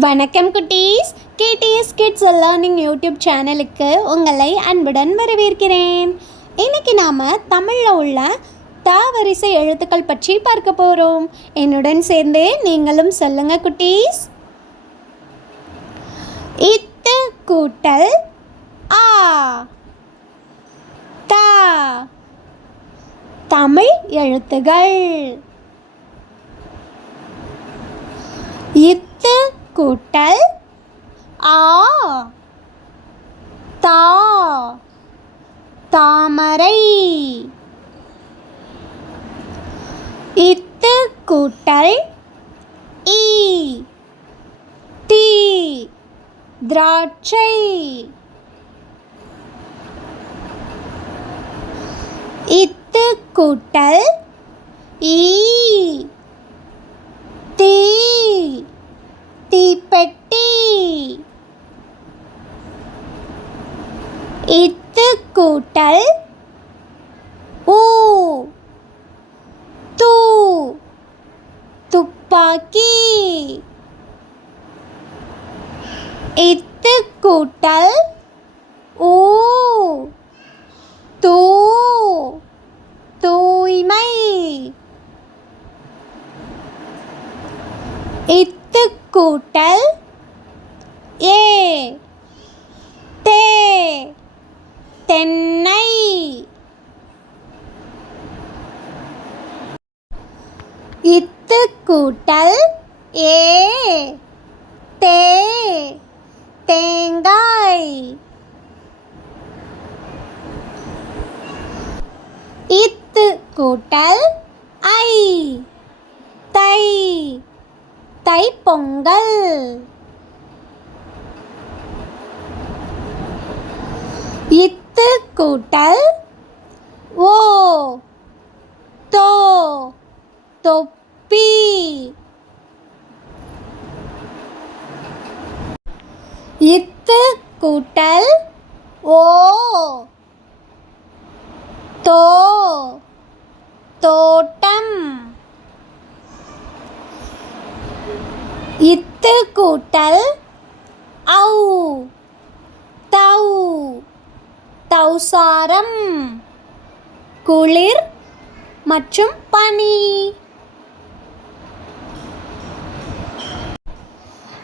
வணக்கம் குட்டீஸ். KDS kids learning YouTube சேனலுக்கு உங்களை அன்புடன் வரவேற்கிறேன். இன்னைக்கு நாம் தமிழில் உள்ள த வரிசை எழுத்துக்கள் பற்றி பார்க்க போகிறோம் என்னுடன் சேர்ந்து நீங்களும் சொல்லுங்கள் குட்டீஸ். இத்து கூட்டல் ஆ. த. தமிழ் எழுத்துகள். இத்து கூட்டல் ஆ தா தாமரை. இத்து கூட்டல் ஈ தீ திராட்சை. இத்து கூட்டல் ஈ தீ இத்து கூட்டல் ஊ. தூ. துப்பாக்கி. இத்து கூட்டல் ஊ. தூ. தூய்மை. இத்து கூட்டல் ஏ தே தென்னை இத்து கூட்டல் ஏ தே தேங்காய். இத்து கூட்டல் ஐ தை தைப்பொங்கல். இத்து கூட்டல் ஓ தொப்பி. இத்து கூட்டல் ஓ. தோ. தோட்டம். இத்து கூட்டல் ஔ. தௌ. தௌசாரம். குளிர் மற்றும் பனி.